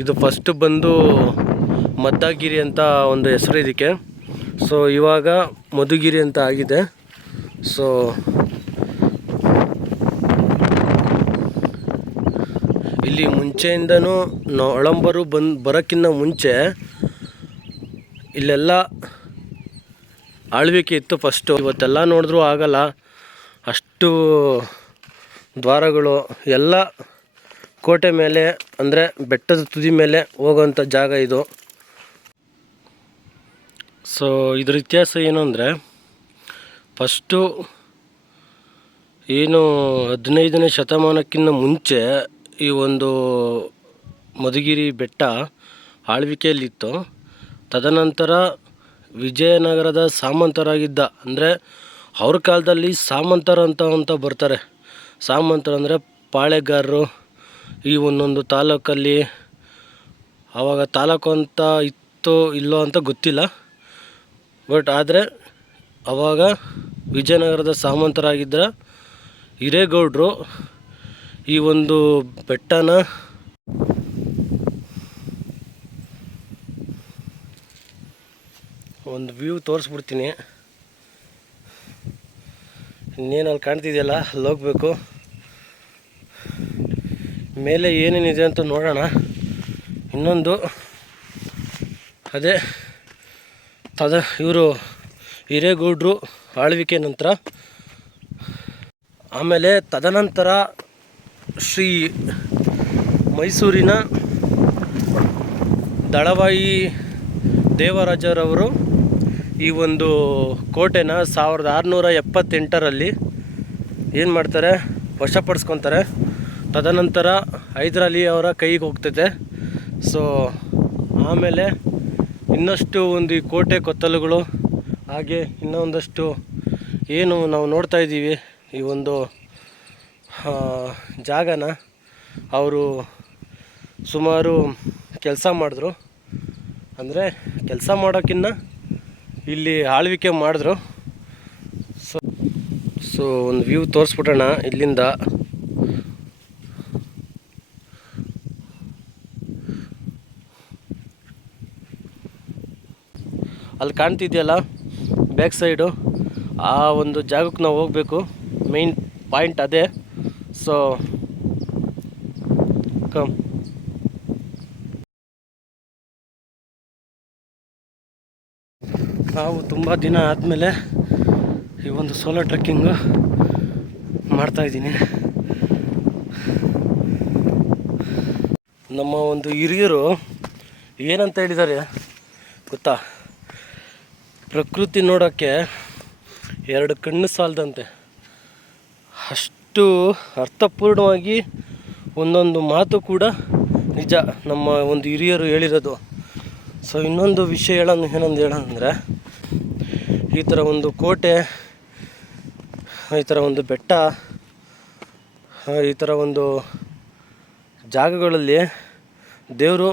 ಇದು ಫಸ್ಟ್ ಬಂದು ಮದ್ದಾಗಿರಿ ಅಂತ ಒಂದು ಹೆಸರು ಇದಕ್ಕೆ. ಸೊ ಇವಾಗ ಮಧುಗಿರಿ ಅಂತ ಆಗಿದೆ. ಸೊ ಇಲ್ಲಿ ಮುಂಚೆಯಿಂದನೂ ನೊಳಂಬರು ಬಂದು ಬರೋಕ್ಕಿಂತ ಮುಂಚೆ ಇಲ್ಲೆಲ್ಲ ಆಳ್ವಿಕೆ ಇತ್ತು ಫಸ್ಟು ಇವತ್ತೆಲ್ಲ ನೋಡಿದ್ರೂ ಆಗಲ್ಲ. ಅಷ್ಟು ದ್ವಾರಗಳು ಎಲ್ಲ ಕೋಟೆ ಮೇಲೆ, ಅಂದರೆ ಬೆಟ್ಟದ ತುದಿ ಮೇಲೆ ಹೋಗುವಂಥ ಜಾಗ ಇದು. ಸೊ ಇದ್ರ ಇತಿಹಾಸ ಏನು ಅಂದರೆ ಫಸ್ಟು ಏನು ಹದಿನೈದನೇ ಶತಮಾನಕ್ಕಿಂತ ಮುಂಚೆ ಈ ಒಂದು ಮಧುಗಿರಿ ಬೆಟ್ಟ ಆಳ್ವಿಕೆಯಲ್ಲಿತ್ತು. ತದನಂತರ ವಿಜಯನಗರದ ಸಾಮಂತರಾಗಿದ್ದ, ಅಂದರೆ ಅವ್ರ ಕಾಲದಲ್ಲಿ ಸಾಮಂತರು ಅಂತ ಅಂತ ಬರ್ತಾರೆ. ಸಾಮಂತರು ಅಂದರೆ ಪಾಳೆಗಾರರು ಈ ಒಂದೊಂದು ತಾಲೂಕಲ್ಲಿ ಆವಾಗ ತಾಲೂಕು ಅಂತ ಇತ್ತೋ ಇಲ್ಲೋ ಅಂತ ಗೊತ್ತಿಲ್ಲ. ಬಟ್ ಆದರೆ ಆವಾಗ ವಿಜಯನಗರದ ಸಾಮಂತರಾಗಿದ್ದ ಹಿರೇಗೌಡರು ಈ ಒಂದು ಬೆಟ್ಟನ ಒಂದು ವ್ಯೂ ತೋರಿಸ್ಬಿಡ್ತೀನಿ. ಇನ್ನೇನು ಅಲ್ಲಿ ಕಾಣ್ತಿದೆಯಲ್ಲ, ಅಲ್ಲಿ ಹೋಗ್ಬೇಕು. ಮೇಲೆ ಏನೇನಿದೆ ಅಂತ ನೋಡೋಣ. ಇನ್ನೊಂದು, ಅದೇ, ತದ, ಇವರು ಹಿರೇಗೌಡರು ಆಳ್ವಿಕೆ ನಂತರ. ಆಮೇಲೆ ತದನಂತರ ಶ್ರೀ ಮೈಸೂರಿನ ದಳವಾಯಿ ದೇವರಾಜರವರು ಈ ಒಂದು ಕೋಟೆನ ಸಾವಿರದ ಆರುನೂರ ಎಪ್ಪತ್ತೆಂಟರಲ್ಲಿ ಏನು ಮಾಡ್ತಾರೆ? ವಶಪಡಿಸ್ಕೊತಾರೆ ತದನಂತರ ಹೈದರಾಲಿ ಅವರ ಕೈಗೆ ಹೋಗ್ತೈತೆ ಸೊ ಆಮೇಲೆ ಇನ್ನಷ್ಟು ಒಂದು ಈ ಕೋಟೆ ಕೊತ್ತಲುಗಳು, ಹಾಗೆ ಇನ್ನೊಂದಷ್ಟು ಏನು ನಾವು ನೋಡ್ತಾ ಇದ್ದೀವಿ, ಈ ಒಂದು ಜಾಗನ. ಅವರು ಸುಮಾರು ಕೆಲಸ ಮಾಡಿದ್ರು. ಅಂದರೆ ಕೆಲಸ ಮಾಡೋಕ್ಕಿನ್ನ ಇಲ್ಲಿ ಆಳ್ವಿಕೆ ಮಾಡಿದ್ರು. ಸೊ ಸೊ ಒಂದು ವ್ಯೂ ತೋರಿಸ್ಬಿಟ್ಟೋಣ ಇಲ್ಲಿಂದ. ಅಲ್ಲಿ ಕಾಣ್ತಿದೆಯಲ್ಲ ಬ್ಯಾಕ್ ಸೈಡು ಆ ಒಂದು ಜಾಗಕ್ಕೆ ನಾವು ಹೋಗಬೇಕು. ಮೇನ್ ಪಾಯಿಂಟ್ ಅದೇ. ಸೊ ಕಮ್ ನಾವು ತುಂಬ ದಿನ ಆದಮೇಲೆ ಈ ಒಂದು ಸೋಲೋ ಟ್ರೆಕ್ಕಿಂಗು ಮಾಡ್ತಾಯಿದ್ದೀನಿ ನಮ್ಮ ಒಂದು ಹಿರಿಯರು ಏನಂತ ಹೇಳಿದ್ದಾರೆ ಗೊತ್ತಾ? ಪ್ರಕೃತಿ ನೋಡೋಕ್ಕೆ ಎರಡು ಕಣ್ಣು ಸಾಲದಂತೆ. ಅಷ್ಟು ಅರ್ಥಪೂರ್ಣವಾಗಿ ಒಂದೊಂದು ಮಾತು ಕೂಡ ನಿಜ. ನಮ್ಮ ಒಂದು ಹಿರಿಯರು ಹೇಳಿರೋದು. ಸೊ ಇನ್ನೊಂದು ವಿಷಯ ಹೇಳೋದು ಏನೊಂದು ಹೇಳೋದಂದರೆ ಈ ಥರ ಒಂದು ಕೋಟೆ, ಈ ಥರ ಒಂದು ಬೆಟ್ಟ, ಈ ಥರ ಒಂದು ಜಾಗಗಳಲ್ಲಿ ದೇವರು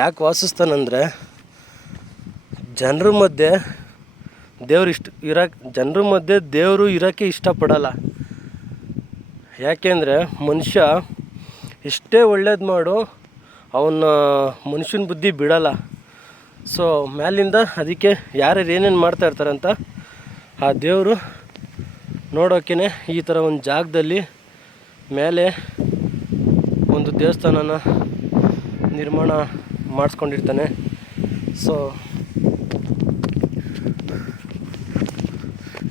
ಯಾಕೆ ವಾಸಿಸ್ತಾನಂದರೆ ಜನರ ಮಧ್ಯೆ ದೇವ್ರು ಇಷ್ಟ ಇರಕ್ಕೆ ಜನರ ಮಧ್ಯೆ ದೇವರು ಇರೋಕ್ಕೆ ಇಷ್ಟಪಡಲ್ಲ. ಯಾಕೆಂದರೆ ಮನುಷ್ಯ ಎಷ್ಟೇ ಒಳ್ಳೇದು ಮಾಡು ಅವನ ಮನುಷ್ಯನ ಬುದ್ಧಿ ಬಿಡಲ್ಲ. ಸೊ ಮ್ಯಾಲಿಂದ ಅದಕ್ಕೆ ಯಾರ್ಯಾರು ಏನೇನು ಮಾಡ್ತಾ ಇರ್ತಾರಂತ ಆ ದೇವರು ನೋಡೋಕೆ ಈ ಥರ ಒಂದು ಜಾಗದಲ್ಲಿ ಮೇಲೆ ಒಂದು ದೇವಸ್ಥಾನನ ನಿರ್ಮಾಣ ಮಾಡಿಸ್ಕೊಂಡಿರ್ತಾನೆ. ಸೊ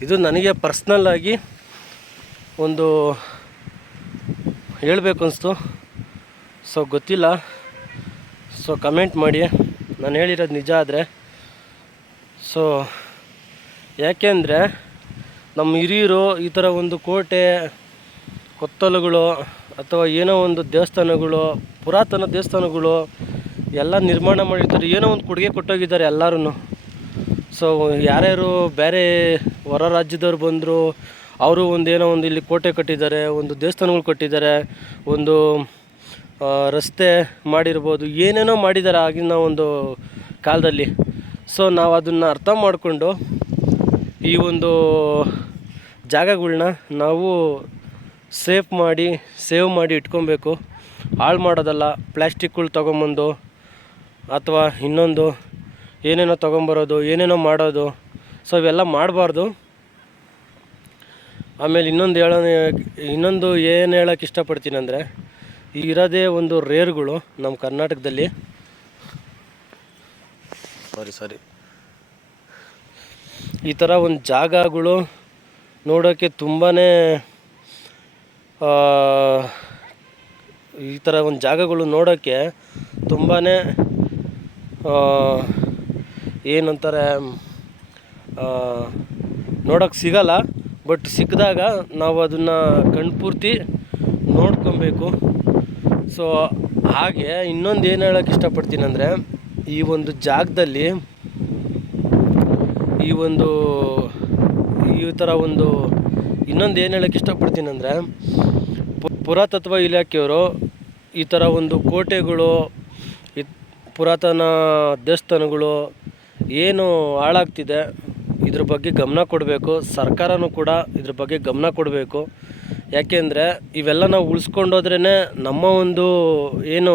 ಇದು ನನಗೆ ಪರ್ಸ್ನಲ್ ಆಗಿ ಒಂದು ಹೇಳಬೇಕು ಅನಿಸ್ತು. ಸೊ ಗೊತ್ತಿಲ್ಲ. ಸೊ ಕಮೆಂಟ್ ಮಾಡಿ. ನಾನು ಹೇಳಿರೋದು ನಿಜ ಆದರೆ. ಸೊ ಯಾಕೆಂದರೆ ನಮ್ಮ ಹಿರಿಯರು ಈ ಥರ ಒಂದು ಕೋಟೆ, ಕೊತ್ತಲುಗಳು ಅಥವಾ ಏನೋ ಒಂದು ದೇವಸ್ಥಾನಗಳು, ಪುರಾತನ ದೇವಸ್ಥಾನಗಳು ಎಲ್ಲ ನಿರ್ಮಾಣ ಮಾಡಿರ್ತಾರೆ ಏನೋ ಒಂದು ಕೊಡುಗೆ ಕೊಟ್ಟೋಗಿದ್ದಾರೆ ಎಲ್ಲರೂ ಸೊ ಯಾರ್ಯಾರು ಬೇರೆ ಹೊರ ರಾಜ್ಯದವ್ರು ಬಂದರು, ಅವರು ಒಂದು ಏನೋ ಒಂದು ಇಲ್ಲಿ ಕೋಟೆ ಕಟ್ಟಿದ್ದಾರೆ, ಒಂದು ದೇವಸ್ಥಾನಗಳು ಕಟ್ಟಿದ್ದಾರೆ, ಒಂದು ರಸ್ತೆ ಮಾಡಿರ್ಬೋದು, ಏನೇನೋ ಮಾಡಿದ್ದಾರೆ ಆಗಿನ ಒಂದು ಕಾಲದಲ್ಲಿ. ಸೊ ನಾವು ಅದನ್ನು ಅರ್ಥ ಮಾಡಿಕೊಂಡು ಈ ಒಂದು ಜಾಗಗಳನ್ನ ನಾವು ಸೇಫ್ ಮಾಡಿ, ಸೇವ್ ಮಾಡಿ ಇಟ್ಕೊಬೇಕು. ಹಾಳು ಮಾಡೋದಲ್ಲ ಪ್ಲ್ಯಾಸ್ಟಿಕ್ಗಳು ತೊಗೊಂಬಂದು, ಅಥವಾ ಇನ್ನೊಂದು ಏನೇನೋ ತೊಗೊಂಬರೋದು ಏನೇನೋ ಮಾಡೋದು. ಸೊ ಇವೆಲ್ಲ ಮಾಡಬಾರ್ದು. ಆಮೇಲೆ ಇನ್ನೊಂದು ಹೇಳ ಇನ್ನೊಂದು ಏನು ಹೇಳೋಕೆ ಇಷ್ಟಪಡ್ತೀನಿ ಅಂದರೆ ಇರೋದೇ ಒಂದು ರೇರ್ಗಳು ನಮ್ಮ ಕರ್ನಾಟಕದಲ್ಲಿ. ಸಾರಿ ಸಾರಿ. ಈ ಥರ ಒಂದು ಜಾಗಗಳು ನೋಡೋಕ್ಕೆ ತುಂಬಾ ಈ ಥರ ಒಂದು ಜಾಗಗಳು ನೋಡೋಕ್ಕೆ ತುಂಬಾ ಏನಂತಾರೆ ನೋಡೋಕ್ಕೆ ಸಿಗಲ್ಲ, ಬಟ್ ಸಿಕ್ಕಿದಾಗ ನಾವು ಅದನ್ನು ಕಣ್ಪೂರ್ತಿ ನೋಡ್ಕೊಬೇಕು. ಸೊ ಹಾಗೆ ಇನ್ನೊಂದು ಏನು ಹೇಳೋಕ್ಕೆ ಇಷ್ಟಪಡ್ತೀನಿ ಅಂದರೆ, ಈ ಒಂದು ಜಾಗದಲ್ಲಿ ಈ ಒಂದು, ಈ ಥರ ಒಂದು ಇನ್ನೊಂದು ಏನು ಹೇಳೋಕ್ಕೆ ಇಷ್ಟಪಡ್ತೀನಿ ಅಂದರೆ ಪುರಾತತ್ವ ಇಲಾಖೆಯವರು ಈ ಥರ ಒಂದು ಕೋಟೆಗಳು ಪುರಾತನ ದೇವಸ್ಥಾನಗಳು ಏನು ಹಾಳಾಗ್ತಿದೆ, ಇದ್ರ ಬಗ್ಗೆ ಗಮನ ಕೊಡಬೇಕು. ಸರ್ಕಾರನೂ ಕೂಡ ಇದ್ರ ಬಗ್ಗೆ ಗಮನ ಕೊಡಬೇಕು. ಯಾಕೆಂದರೆ ಇವೆಲ್ಲ ನಾವು ಉಳಿಸ್ಕೊಂಡೋದ್ರೇ ನಮ್ಮ ಒಂದು ಏನು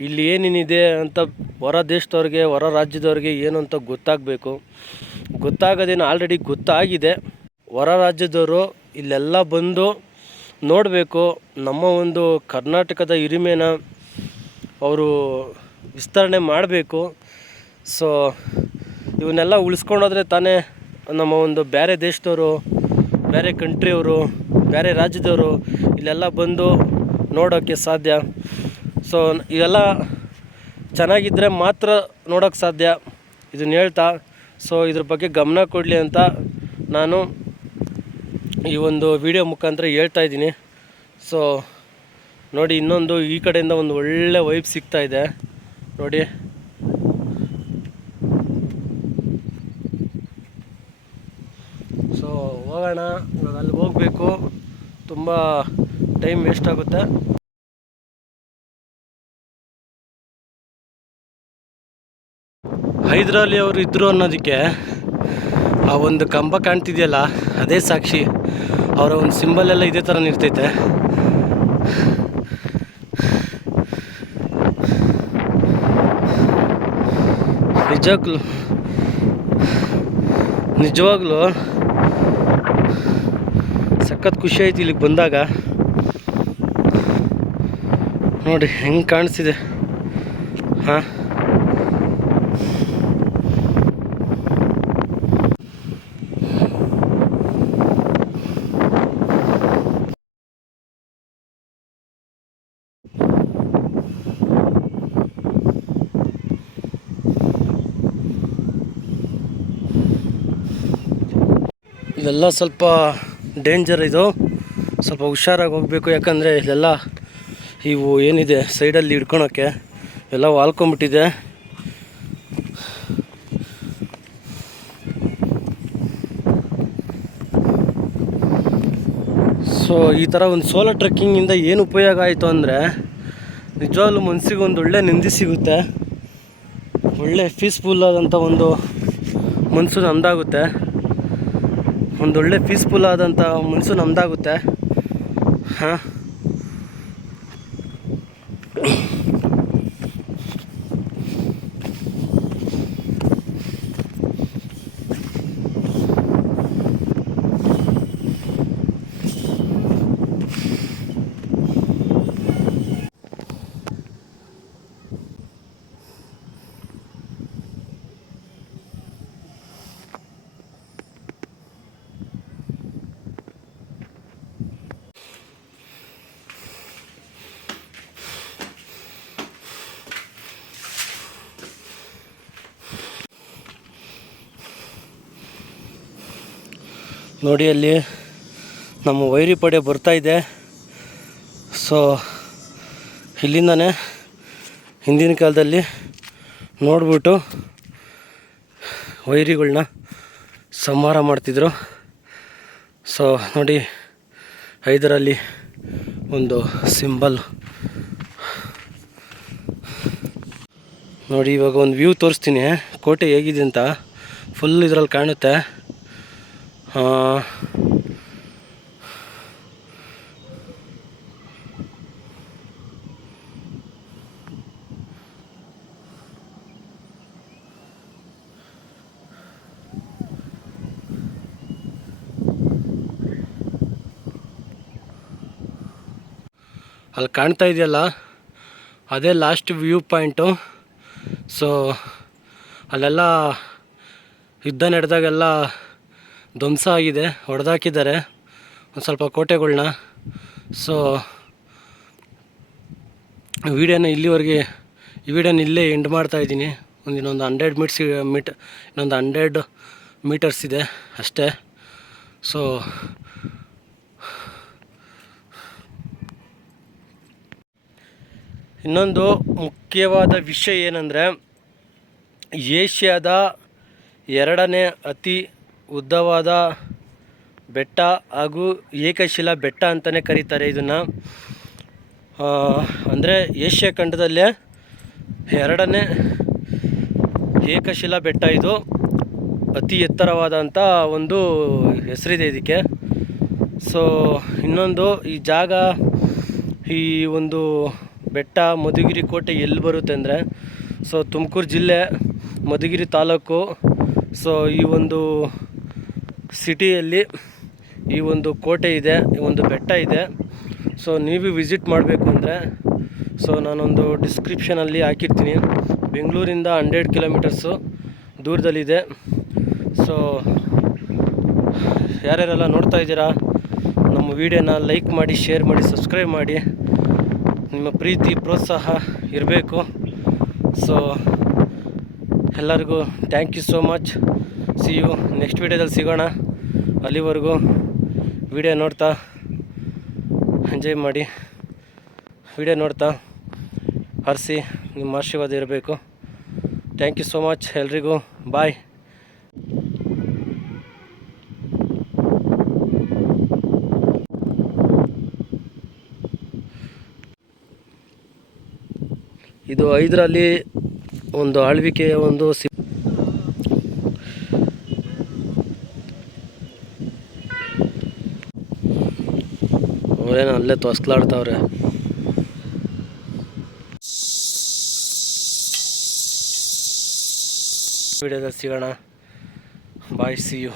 ಇಲ್ಲಿ ಏನೇನಿದೆ ಅಂತ ಹೊರ ದೇಶದವ್ರಿಗೆ, ಹೊರ ರಾಜ್ಯದವ್ರಿಗೆ ಏನು ಅಂತ ಗೊತ್ತಾಗಬೇಕು. ಗೊತ್ತಾಗೋದೇನು ಆಲ್ರೆಡಿ ಗೊತ್ತಾಗಿದೆ. ಹೊರ ರಾಜ್ಯದವರು ಇಲ್ಲೆಲ್ಲ ಬಂದು ನೋಡಬೇಕು. ನಮ್ಮ ಒಂದು ಕರ್ನಾಟಕದ ಹಿರಿಮೆನ ಅವರು ವಿಸ್ತರಣೆ ಮಾಡಬೇಕು. ಸೊ ಇವನ್ನೆಲ್ಲ ಉಳಿಸ್ಕೊಂಡೋದ್ರೆ ತಾನೇ ನಮ್ಮ ಒಂದು ಬೇರೆ ದೇಶದವರು ಬೇರೆ ಕಂಟ್ರಿಯವರು ಬೇರೆ ರಾಜ್ಯದವರು ಇಲ್ಲೆಲ್ಲ ಬಂದು ನೋಡೋಕ್ಕೆ ಸಾಧ್ಯ. ಸೊ ಇವೆಲ್ಲ ಚೆನ್ನಾಗಿದ್ದರೆ ಮಾತ್ರ ನೋಡೋಕ್ಕೆ ಸಾಧ್ಯ. ಇದನ್ನ ಹೇಳ್ತಾ ಸೊ ಇದ್ರ ಬಗ್ಗೆ ಗಮನ ಕೊಡಲಿ ಅಂತ ನಾನು ಈ ಒಂದು ವಿಡಿಯೋ ಮುಖಾಂತರ ಹೇಳ್ತಾ ಇದ್ದೀನಿ. ಸೊ ನೋಡಿ ಇನ್ನೊಂದು ಈ ಕಡೆಯಿಂದ ಒಂದು ಒಳ್ಳೆ ವೈಬ್ ಇದೆ. ನೋಡಿ. ಸೊ ಹೋಗೋಣ. ಇವಾಗ ಅಲ್ಲಿ ಹೋಗಬೇಕು. ತುಂಬ ಟೈಮ್ ವೇಸ್ಟ್ ಆಗುತ್ತೆ. ಹೈದರಾಲಿ ಅವರು ಇದ್ದರು ಅನ್ನೋದಕ್ಕೆ ಆ ಒಂದು ಕಂಬ ಕಾಣ್ತಿದೆಯಲ್ಲ, ಅದೇ ಸಾಕ್ಷಿ. ಅವರ ಒಂದು ಸಿಂಬಲ್ ಎಲ್ಲ ಇದೇ ಥರ ನಿರ್ತೈತೆ ನಿಜಾಗ್ಲೂ ನಿಜವಾಗ್ಲೂ ಸಖತ್ ಖುಷಿ ಆಯ್ತು ಇಲ್ಲಿಗೆ ಬಂದಾಗ. ನೋಡಿ ಹೆಂಗೆ ಕಾಣಿಸ್ತಿದೆ. ಹಾಂ. ಇದೆಲ್ಲ ಸ್ವಲ್ಪ ಡೇಂಜರ್ ಇದು. ಸ್ವಲ್ಪ ಹುಷಾರಾಗಿ ಹೋಗಬೇಕು, ಯಾಕಂದರೆ ಇಲ್ಲೆಲ್ಲ ಇವು ಏನಿದೆ ಸೈಡಲ್ಲಿ ಹಿಡ್ಕೊಳೋಕ್ಕೆ ಎಲ್ಲ ವಾಲ್ಕೊಂಬಿಟ್ಟಿದೆ. ಸೊ ಈ ಥರ ಒಂದು ಸೋಲೋ ಟ್ರೆಕ್ಕಿಂಗಿಂದ ಏನು ಉಪಯೋಗ ಆಯಿತು ಅಂದರೆ ನಿಜವಾಗ್ಲೂ ಮನಸ್ಸಿಗೆ ಒಂದು ಒಳ್ಳೆ ನೆಮ್ಮದಿ ಸಿಗುತ್ತೆ. ಒಳ್ಳೆ ಪೀಸ್ಫುಲ್ ಆದಂಥ ಒಂದು ಮನಸ್ಸು ನಮ್ದಾಗುತ್ತೆ ಒಂದೊಳ್ಳೆ ಪೀಸ್ಫುಲ್ ಆದಂಥ ಮನಸ್ಸು ನಮ್ದಾಗುತ್ತೆ. ಹಾಂ? ನೋಡಿ ಅಲ್ಲಿ ನಮ್ಮ ವೈರಿ ಪಡೆ ಇದೆ. ಸೊ ಇಲ್ಲಿಂದನೇ ಹಿಂದಿನ ಕಾಲದಲ್ಲಿ ನೋಡ್ಬಿಟ್ಟು ವೈರಿಗಳನ್ನ ಸಂಹಾರ ಮಾಡ್ತಿದ್ರು. ಸೊ ನೋಡಿ, ಐದರಲ್ಲಿ ಒಂದು ಸಿಂಬಲ್. ನೋಡಿ, ಇವಾಗ ಒಂದು ವ್ಯೂ ತೋರಿಸ್ತೀನಿ. ಕೋಟೆ ಹೇಗಿದೆ ಅಂತ. ಫುಲ್ ಇದರಲ್ಲಿ ಕಾಣುತ್ತೆ. Uh, ಅಲ್ಲಿ ಕಾಣ್ತಾ ಇದೆಯಲ್ಲ ಅದೇ ಲಾಸ್ಟ್ ವ್ಯೂ ಪಾಯಿಂಟು ಸೊ ಅಲ್ಲೆಲ್ಲ ಯುದ್ಧ ನಡೆದಾಗೆಲ್ಲ ಧ್ವಂಸ ಆಗಿದೆ, ಹೊಡೆದಾಕಿದ್ದಾರೆ, ಒಂದು ಸ್ವಲ್ಪ ಕೋಟೆಗಳನ್ನ ಸೊ ವಿಡಿಯೋನ ಇಲ್ಲಿವರೆಗೆ, ಈ ವಿಡಿಯೋನ ಇಲ್ಲೇ ಎಂಡ್ ಮಾಡ್ತಾ ಇದ್ದೀನಿ. ಒಂದು ಇನ್ನೊಂದು ಹಂಡ್ರೆಡ್ ಮೀಟ್ಸ್ ಮೀಟ್ ಇನ್ನೊಂದು ಹಂಡ್ರೆಡ್ ಮೀಟರ್ಸ್ ಇದೆ ಅಷ್ಟೇ. ಸೊ ಇನ್ನೊಂದು ಮುಖ್ಯವಾದ ವಿಷಯ ಏನಂದರೆ, ಏಷ್ಯಾದ ಎರಡನೇ ಅತಿ ಉದ್ದವಾದ ಬೆಟ್ಟ ಹಾಗೂ ಏಕಶಿಲಾ ಬೆಟ್ಟ ಅಂತಲೇ ಕರೀತಾರೆ ಇದನ್ನು. ಅಂದರೆ ಏಷ್ಯಾ ಖಂಡದಲ್ಲೇ ಎರಡನೇ ಏಕಶಿಲಾ ಬೆಟ್ಟ ಇದು. ಅತಿ ಎತ್ತರವಾದಂಥ ಒಂದು ಹೆಸರಿದೆ ಇದಕ್ಕೆ. ಸೊ ಇನ್ನೊಂದು ಈ ಜಾಗ, ಈ ಒಂದು ಬೆಟ್ಟ ಮಧುಗಿರಿ ಕೋಟೆ ಎಲ್ಲಿ ಬರುತ್ತೆ ಅಂದರೆ ಸೊ ತುಮಕೂರು ಜಿಲ್ಲೆ ಮಧುಗಿರಿ ತಾಲೂಕು. ಸೊ ಈ ಒಂದು ಸಿಟಿಯಲ್ಲಿ ಈ ಒಂದು ಕೋಟೆ ಇದೆ, ಈ ಒಂದು ಬೆಟ್ಟ ಇದೆ. ಸೊ ನೀವು ವಿಸಿಟ್ ಮಾಡಬೇಕು ಅಂದರೆ ಸೊ ನಾನೊಂದು ಡಿಸ್ಕ್ರಿಪ್ಷನಲ್ಲಿ ಹಾಕಿರ್ತೀನಿ. ಬೆಂಗಳೂರಿಂದ ಹಂಡ್ರೆಡ್ ಕಿಲೋಮೀಟರ್ಸು ದೂರದಲ್ಲಿದೆ. ಸೊ ಯಾರ್ಯಾರೆಲ್ಲ ನೋಡ್ತಾ ಇದ್ದೀರಾ, ನಮ್ಮ ವಿಡಿಯೋನ ಲೈಕ್ ಮಾಡಿ ಶೇರ್ ಮಾಡಿ ಸಬ್ಸ್ಕ್ರೈಬ್ ಮಾಡಿ. ನಿಮ್ಮ ಪ್ರೀತಿ, ಪ್ರೋತ್ಸಾಹ ಇರಬೇಕು. ಸೊ ಎಲ್ಲರಿಗೂ thank you so much see you next ವೀಡಿಯೋದಲ್ಲಿ ಸಿಗೋಣ. ಅಲ್ಲಿವರೆಗೂ ವಿಡಿಯೋ ನೋಡ್ತಾ ಎಂಜಾಯ್ ಮಾಡಿ. ವಿಡಿಯೋ ನೋಡ್ತಾ ಹರಿಸಿ ನಿಮ್ಮ ಆಶೀರ್ವಾದ ಇರಬೇಕು. ಥ್ಯಾಂಕ್ ಯು ಸೋ ಮಚ್ ಎಲ್ರಿಗೂ ಬಾಯ್ ಇದು ಐದರಲ್ಲಿ ಒಂದು ಆಳ್ವಿಕೆಯ ಒಂದು ಸಿ ಅಲ್ಲೇ ತೊಸ್ಲಾಡ್ತಾವ್ರೆ. ವಿಡಿಯೋದಲ್ಲಿ ಸಿಗೋಣ. Bye see you